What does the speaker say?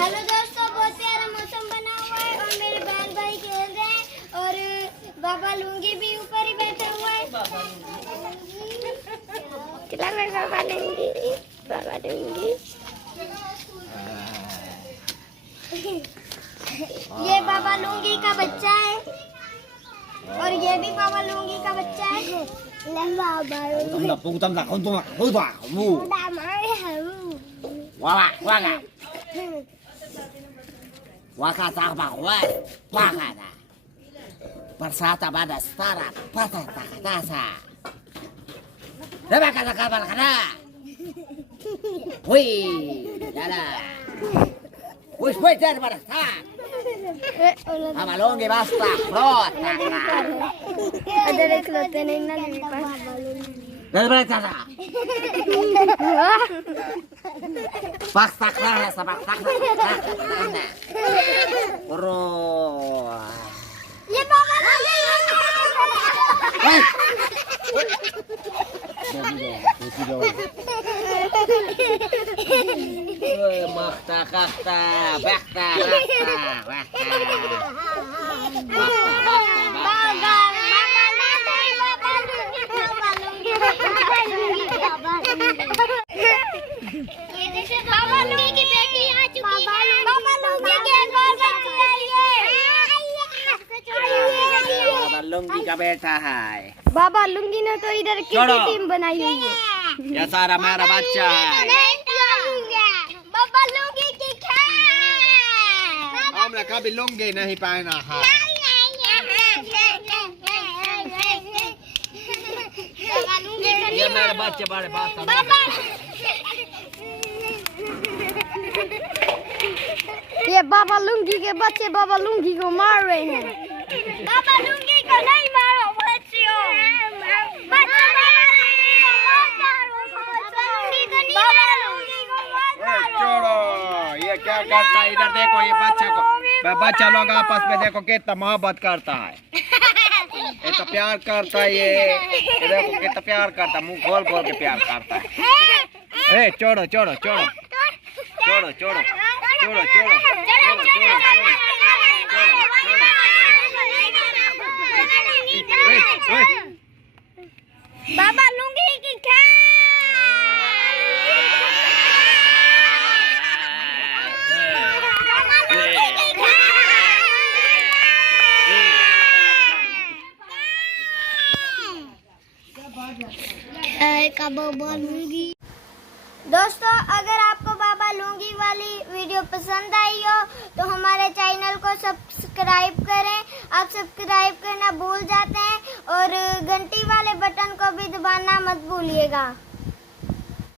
Hello दोस्तों, बहुत प्यारा मौसम बना हुआ है और मेरे बहन भाई खेल रहे हैं और बाबा लुंगी भी ऊपर ही बैठा हुआ है। चला मेरे बाबा लुंगी, बाबा लुंगी। ये बाबा लुंगी का बच्चा है और ये भी बाबा लुंगी का बच्चा है। Persata pada setara patah tak dasa. Dapat kata kabar kada. Wih, jalan. Wih, jangan pada tak. Apa longi basta, prot. Ada rekrutan yang nanti pas. Dari mana cara? Pas taklah sama taklah. Urus. ये बाबा Makta kakta, bakta, बाबा लुंगी की बेटी आ चुकी है। बाबा लुंगी के एक और बच्चा है ये। बाबा लुंगी का बेटा है। बाबा लुंगी ने तो इधर की टीम बनाई हुई है। ये सारा मेरा बच्चा है। बाबा लुंगी की खेल। हमने कभी लुंगी नहीं पहना है। ये मेरे बच्चे बड़े बात ये बाबा लुंगी के बच्चे बाबा लुंगी को मार रहे हैं। बाबा लुंगी को नहीं मारो बच्चियों। छोड़ो, ये क्या करता है? इधर देखो, ये बच्चा लोग आपस में देखो कितना मोहब्बत करता है। ये तो प्यार करता है। ये देखो कितना प्यार करता है, मुंह खोल खोल के प्यार करता है। ए छोड़ो छोड़ो छोड़ो छोड़ो छोड़ो छोड़ो छोड़ो बाबा लुंगी की खेल। दोस्तों, अगर आपको बाबा लुंगी वाली वीडियो पसंद आई हो तो हमारे चैनल को सब्सक्राइब करें। आप सब्सक्राइब करना भूल जाते हैं और घंटी वाले बटन को भी दबाना मत भूलिएगा।